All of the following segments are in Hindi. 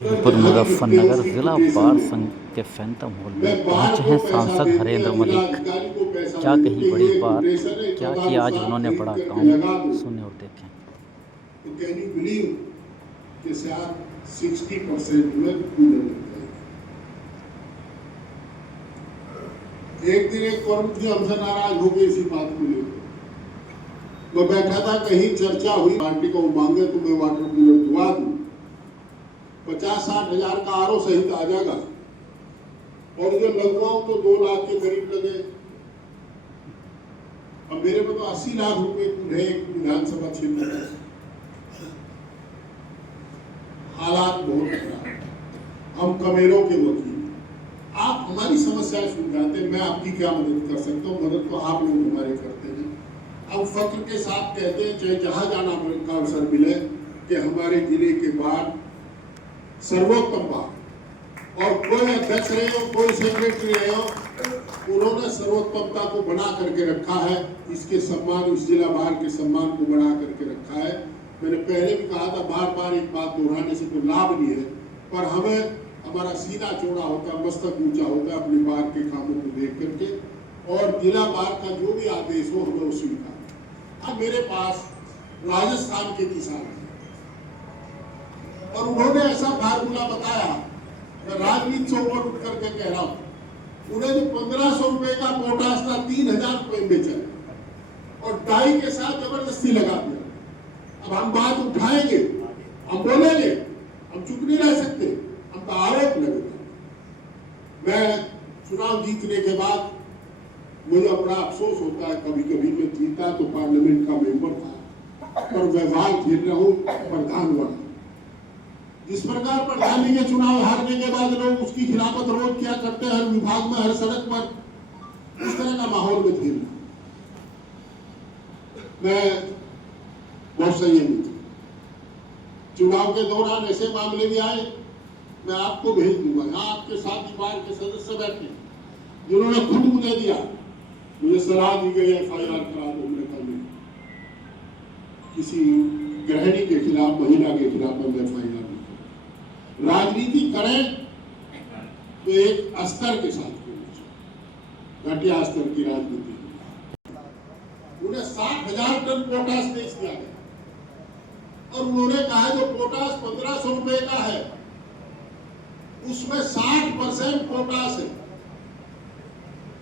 जयपुर मुजफ्फरनगर जिला बार संघ के फैंटम हॉल में पहुंचे हैं सांसद हरेंद्र मलिक। क्या कही बड़ी बात, क्या किया आज उन्होंने बड़ा काम, सुने और देखें। तो कैन यू बिलीव कि शायद 60% में पूरे लग जाएगा। एक दिन एक कर्म जी हमसे नाराज हो गए इसी बात को लेकर। मैं बैठा था, कहीं चर्चा हुई, पार्टी को मांगे तो मैं वाटर कूलर दुआ दूं, 50-60 हजार का आरओ सहित आ जाएगा, और जो लगवाऊं तो 2 लाख के करीब लगे। अब मेरे को तो 80 लाख रुपए है एक विधानसभा क्षेत्र में। हालात बहुत खराब। हम कमेरों के वकील, आप हमारी समस्याएं सुलझाते हैं, मैं आपकी क्या मदद कर सकता हूँ? मदद तो आप लोग हमारे करते हैं। अब फक्र के साथ कहते हैं, चाहे जहां जाना का अवसर मिले, कि हमारे जिले के बाद सर्वोत्तम बात, और कोई अध्यक्ष रहे हो, कोई सेक्रेटरी रहे हो, उन्होंने सर्वोत्तमता को बना करके रखा है। इसके सम्मान, इस जिला बार के सम्मान को बना करके रखा है। मैंने पहले भी कहा था, बार बार एक बात दोहराने से कोई लाभ नहीं है, पर हमें हमारा सीना चौड़ा होता है, मस्तक ऊंचा होता है अपने बार के कामों को देख करके, और जिला बार का जो भी आदेश हो हमें उसी का। अब मेरे पास राजस्थान के किसान हैं, और उन्होंने ऐसा फार्मूला बताया, मैं राजनीति से ऊपर उठ करके कह रहा हूं, उन्हें जो 1500 रुपए का पोटास था 3000 रुपए में बेचा, और डाई के साथ जबरदस्ती लगा दिया। अब हम बात उठाएंगे, हम बोलेंगे, हम चुप नहीं रह सकते, हम तो आरोप लगेगा। मैं चुनाव जीतने के बाद मुझे बड़ा अफसोस होता है, कभी कभी मैं जीता तो पार्लियामेंट का मेंबर था, पर व्यवहार खेल रहा हूं प्रधान बना। जिस प्रकार प्रधान जी के चुनाव हारने के बाद लोग उसकी खिलाफत रोज क्या करते हैं, हर विभाग में, हर सड़क पर, इस तरह का माहौल में खेल रहा। मैं बहुत संयमी था। चुनाव के दौरान ऐसे मामले भी आए, मैं आपको भेज दूंगा, यहाँ आपके साथ ही बार के सदस्य बैठे, जिन्होंने खुद मुझे दिया, मुझे सलाह दी गई FIR करा दो। मैंने कहा नहीं, किसी गृहिणी के खिलाफ, महिला के खिलाफ हम FIR नहीं। राजनीति करें तो एक स्तर के साथ करें, घटिया स्तर की राजनीति। उन्हें 60,000 टन पोटास बेच दिया गया, और उन्होंने कहा जो पोटास 1500 रुपए का है, उसमें 60% पोटास है,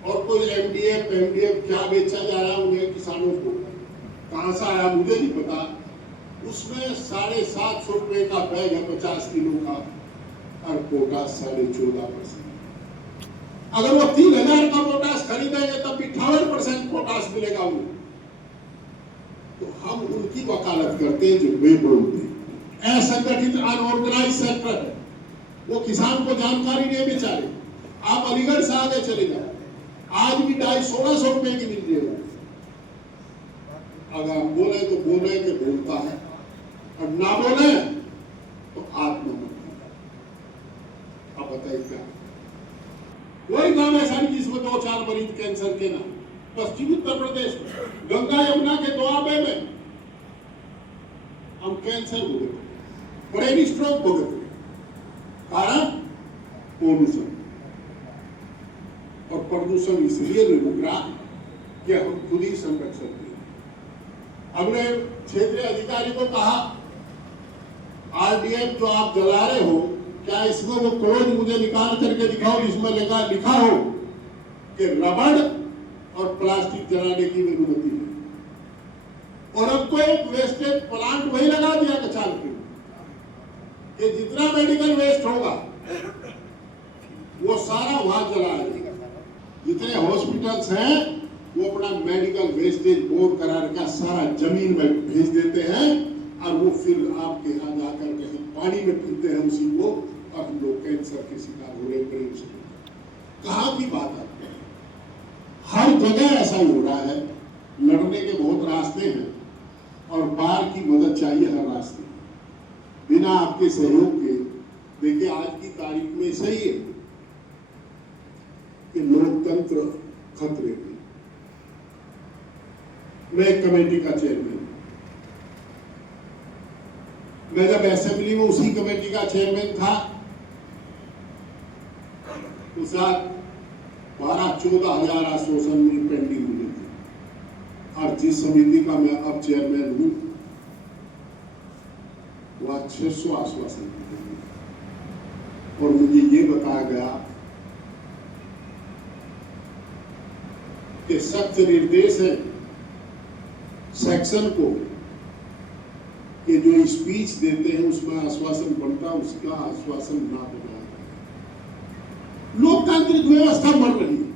और कोई MDF क्या बेचा जा रहा है उन्हें, किसानों को कहां से आया मुझे नहीं पता। उसमें 750 रुपए का बैग है 50 किलो का, और पोटास 14.5%। अगर वो 3000 का पोटास खरीदेंगे तब 58% पोटास मिलेगा उन्हें। तो हम उनकी वकालत करते हैं जो वे बोलते हैं। असंगठित अनऑर्गेनाइज सेक्टर है, वो किसान को जानकारी नहीं बेचारे। आप अलीगढ़ से आगे चले जाओ, आज भी 250 रुपए की मिल रही है। अगर आप बोले तो बोले कि बोलता है, और ना बोले तो आत्महत्या। अब बताइए क्या? कोई काम ऐसा नहीं जिसमें 2-4 मरीज कैंसर के ना। पश्चिमी उत्तर प्रदेश में गंगा यमुना के दोआबे में हम कैंसर भुगत, ब्रेन स्ट्रोक भुगत, कारण पोल्यूशन। और प्रदूषण इसलिए भी रुक रहा कि हम खुद ही संरक्षण करें। हमने क्षेत्रीय अधिकारी को कहा, RDF जो आप जला रहे हो, क्या इसमें वो क्लोज मुझे निकाल करके दिखाओ जिसमें लिखा हो कि रबड़ और प्लास्टिक जलाने की अनुमति है। और हमको एक वेस्टेज प्लांट वही लगा दिया कचाल के, जितना मेडिकल वेस्ट होगा वो सारा वहां जला देगा। जितने हॉस्पिटल्स हैं वो अपना मेडिकल वेस्टेज बोर करा रखा, सारा जमीन में भेज देते हैं, और वो फिर आपके यहाँ जाकर कहीं पानी में पीते हैं उसी को, और हम लोग कैंसर के शिकार हो रहे हैं। कहाँ की बात है? हर जगह ऐसा ही हो रहा है। लड़ने के बहुत रास्ते हैं, और बार की मदद चाहिए हर रास्ते। बिना आपके सहयोग के, देखिए आज की तारीख में सही है कि लोकतंत्र खतरे में। मैं एक कमेटी का चेयरमैन, मैं जब असेंबली में उसी कमेटी का चेयरमैन था तो साथ 12-14 हजार आश्वासन में पेंडिंग मिले थे और जिस समिति का मैं अब चेयरमैन हूं वह 600 आश्वासन मिले और मुझे ये बताया गया कि सख्त निर्देश है सेक्शन को कि जो स्पीच देते हैं उसमें आश्वासन बनता उसका आश्वासन ना बनाया जाए। लोकतांत्रिक व्यवस्था बन रही है।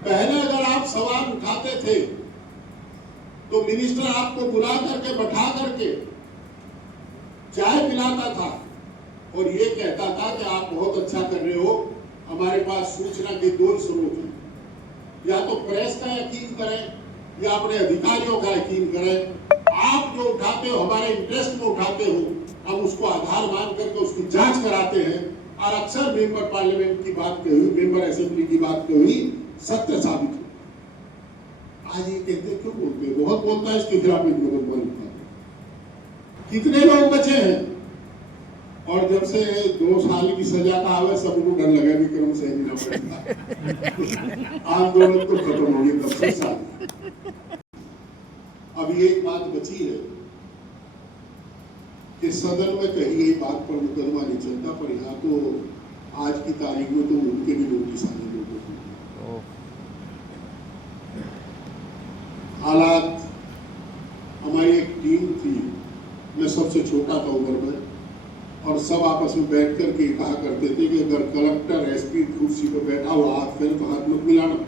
पहले अगर आप सवाल उठाते थे तो मिनिस्टर आपको बुला करके बैठा करके चाय पिलाता था और ये कहता था कि आप बहुत अच्छा कर रहे हो, हमारे पास सूचना के 2 स्रोत हैं, या तो प्रेस का यकीन करें या अपने अधिकारियों का यकीन करें। आप जो उठाते हो हमारे इंटरेस्ट में उठाते हो, हम उसको आधार मान करके उसकी जांच कराते हैं और अक्सर मेंबर पार्लियामेंट की बात कही हुई, मेंबर असेंबली की बात कही हुई सत्य साबित हो। आज ये कहते क्यों बोलते हैं? बहुत बोलता है इसके खिलाफ कितने लोग बचे हैं और जब से 2 साल की सजा का आवे सबको डर लगा भी क्रम से नहीं पड़ेगा। आंदोलन तो खत्म हो गया तब से साल। अब ये एक बात बची है कि सदन में कही गई बात पर मुकदमा नहीं चलता, पर यहाँ तो आज की तारीख में तो उनके भी नोटिस आने लोगों को। हालात, हमारी एक टीम थी, मैं सबसे छोटा था उम्र में, और सब आपस में बैठ कर के कहा करते थे कि अगर कलेक्टर एसपी कुर्सी पर बैठा हो हाथ फिर तो हाथ मत मिलाना,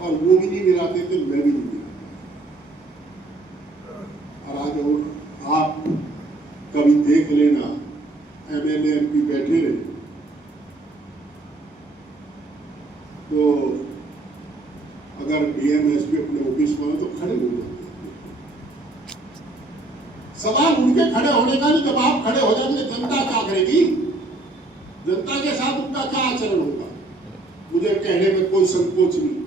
और वो भी नहीं मिलाते थे, मैं भी नहीं मिलाता। और आज आप कभी देख लेना एमएलए एमपी बैठे रहे तो अगर डीएमएसपी अपने ऑफिस में तो खड़े हो जाते। सवाल उनके खड़े होने का नहीं, जब आप खड़े हो जाएंगे जनता क्या करेगी? जनता के साथ उनका क्या आचरण होगा? मुझे कहने में कोई संकोच नहीं।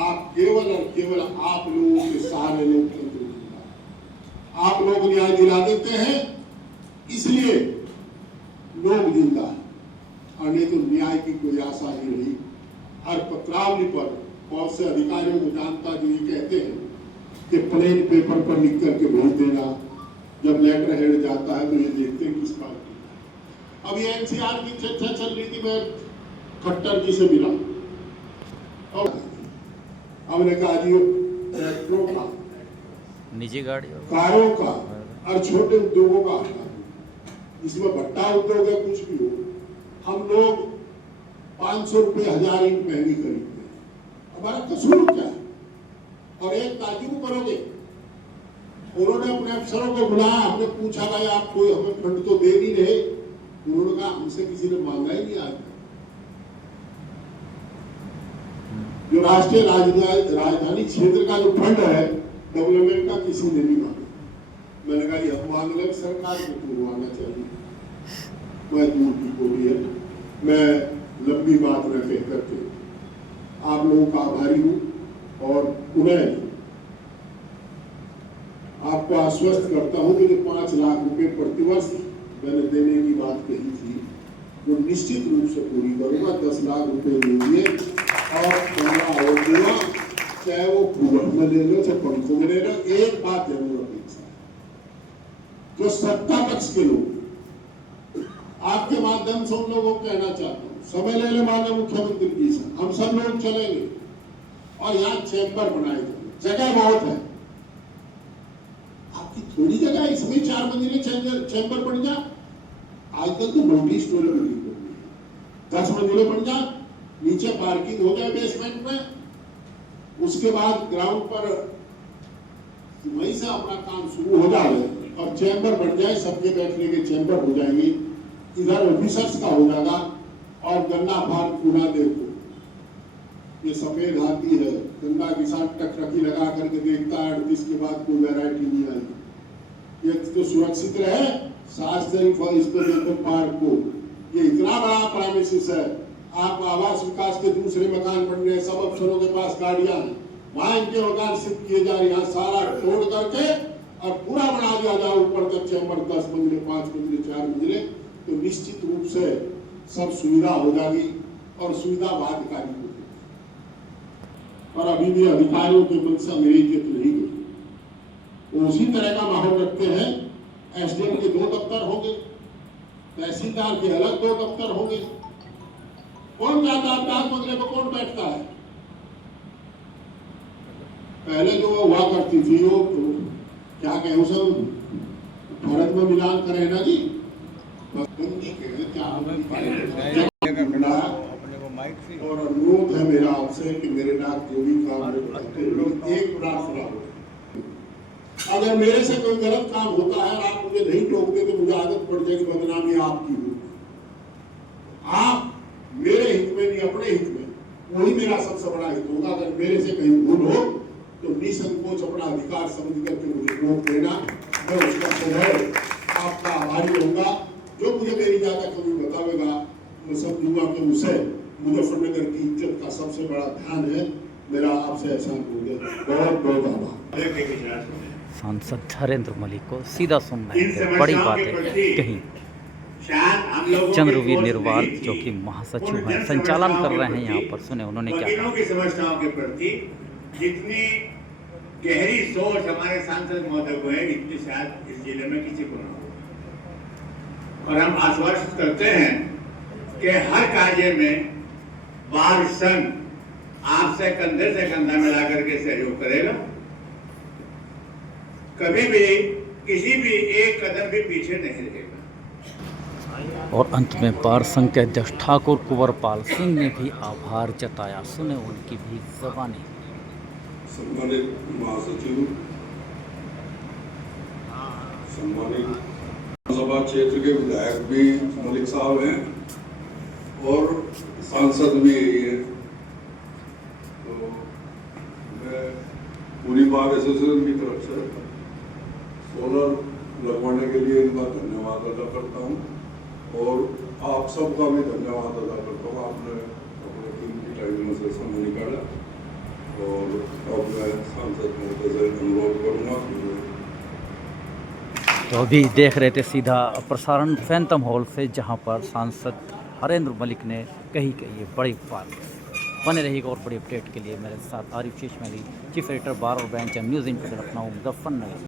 आप केवल और केवल आप लोगों के सहारे लोकतंत्र जिंदा, आप लोग न्याय दिला देते हैं इसलिए लोग जिंदा है, और नहीं तो न्याय की कोई आशा नहीं रही। हर पत्रावली पर बहुत से अधिकारियों को जानता जो ये कहते हैं कि प्लेन पेपर पर लिख करके भेज देना, जब लेटर हेड जाता है तो ये देखते हैं किस बात की। अब ये एनसीआर की चर्चा चल रही थी, मैं खट्टर जी से मिला और हमने कहा जी ट्रैक्टरों का, निजी गाड़ी, कारों का और छोटे उद्योगों का हटा दो, जिसमें भट्टा उद्योग है कुछ भी हो, हम लोग 500 रुपये 1000 ईंट महंगी खरीदते हैं, हमारा कसूर क्या है? और एक ताजुब करोगे, उन्होंने अपने अफसरों को बुलाया, हमने पूछा भाई आप कोई हमें फंड तो दे नहीं रहे? उन्होंने कहा हमसे किसी ने मांगा ही नहीं आज तक। जो राष्ट्रीय राजधानी क्षेत्र का जो फंड है डेवलपमेंट का, किसी ने नहीं मांगा। मैंने कहा ये हम मांग लें, सरकार को क्यों मांगना चाहिए? मैं दूर की कोई है, मैं लंबी बात न कह करके आप लोगों का आभारी हूँ और उन्हें आपको आश्वस्त करता हूं कि जो 5 लाख रुपए प्रतिवर्ष मैंने देने की बात कही थी वो निश्चित रूप से पूरी करूंगा। 10 लाख रुपए दीजिए और 15 और दूंगा, चाहे वो भूगर्भ में ले लो चाहे पंखों में ले लो। एक बात जरूर अपेक्षा है, जो सत्ता पक्ष के लोग, आपके माध्यम से उन लोगों को कहना चाहता हूँ, समय ले ले माननीय मुख्यमंत्री जी से, हम सब लोग चलेंगे और यहाँ चैम्बर बनाए जाएंगे, जगह बहुत है, आपकी थोड़ी जगह है, इसमें 4 मंजिले चैम्बर बन जा। आजकल तो मल्टी स्टोरी बिल्डिंग बन रही है, 10 मंजिले बन जा, नीचे पार्किंग हो जाए बेसमेंट में, उसके बाद ग्राउंड पर वहीं से अपना काम शुरू हो जाए और चैम्बर बन जाए, सबके बैठने के चैम्बर हो जाएंगे, इधर ऑफिसर्स का हो जाएगा। और गन्ना फार्म पूरा देखो, ये सफेद हाथी है, गन्ना किसान टकटकी लगा करके देखता है, 38 के बाद कोई वैरायटी नहीं आई। ये तो सुरक्षित रहे, 7 शरीफ और इस पर देखो पार्क को, ये इतना बड़ा प्रामिसिस है। आप आवास विकास के दूसरे मकान बन रहे हैं, सब अफसरों के पास गाड़ियां हैं, वहां इनके मकान सिद्ध किए जा रहे हैं, सारा तोड़ करके और पूरा बना दिया जाए ऊपर तक चैम्बर 10 मंजिले 5 मंजिले 4 मंजिले, तो निश्चित रूप से सब सुविधा हो जाएगी और सुविधा बाध्यकारी होगी। और अभी भी अधिकारियों की मंशा मेरी तो नहीं गई, वो उसी तरह का माहौल रखते हैं। एसडीएम के 2 दफ्तर होंगे, तहसीलदार के अलग 2 दफ्तर होंगे। कौन जाता है डाक बंगले में, कौन बैठता है? पहले जो हुआ करती थी वो क्या कहे सब भारत में मिलान करे ना जी, और अनुरोध है मेरा आपसे कि मेरे नाथ जो भी काम एक प्रार्थना हो, अगर मेरे से कोई गलत काम होता है और आप मुझे नहीं टोकते तो मुझे आदत पड़ जाएगी, बदनामी आपकी होगी। आप मेरे हित में नहीं अपने हित में, वही मेरा सबसे बड़ा हित होगा। अगर मेरे से कहीं भूल हो तो निसंकोच अपना अधिकार समझ करके मुझे रोक देना, मैं उसका सदैव आपका आभारी रहूंगा। जो मुझे मेरी ज्यादा कमी बतावेगा मैं समझूंगा कि उसे मुजफ्फरनगर की इज्जत का सबसे बड़ा ध्यान है। मेरा आपसे एहसान हो गया, बहुत बहुत आभार। सांसद हरेंद्र मलिक को सीधा सुनना है, बड़ी बातें कहीं। चंद्रवीर निर्वाल जो कि महासचिव हैं, संचालन कर रहे हैं यहाँ पर, सुने उन्होंने क्या कहा। की समस्याओं के प्रति जितनी गहरी सोच हमारे सांसद महोदय को है, इतनी शायद इस जिले में किसी को ना हो। और हम आश्वस्त करते हैं कि हर कार्य में बार संघ आपसे कंधे से कंधा मिला करके सहयोग करेगा, कभी भी किसी भी एक कदम भी पीछे नहीं रहेगा। और अंत में बार संघ के अध्यक्ष ठाकुर कुंवरपाल सिंह ने भी आभार जताया, सुने उनकी भी ज़बानी। सम्मानित महासचिव, सम्मानित विधानसभा क्षेत्र के विधायक भी मलिक साहब हैं और सांसद भी यही है, तो मैं पूरी बार एसोसिएशन की तरफ से सोलर लगवाने के लिए इनका धन्यवाद अदा करता हूँ और आप सबका भी धन्यवाद अदा करता हूँ। आपने अपने कीमती टाइम में से समय निकाला और अब मैं सांसद महोदय से अनुरोध करूँगा कि तो अभी देख रहे थे सीधा प्रसारण फैंटम हॉल से, जहां पर सांसद हरेंद्र मलिक ने कही ये बड़ी बात। बने रहिएगा और बड़ी अपडेट के लिए मेरे साथ आरिफ शेष मेरी, चीफ एडिटर बार और bench news India, Lucknow, Muzaffarnagar.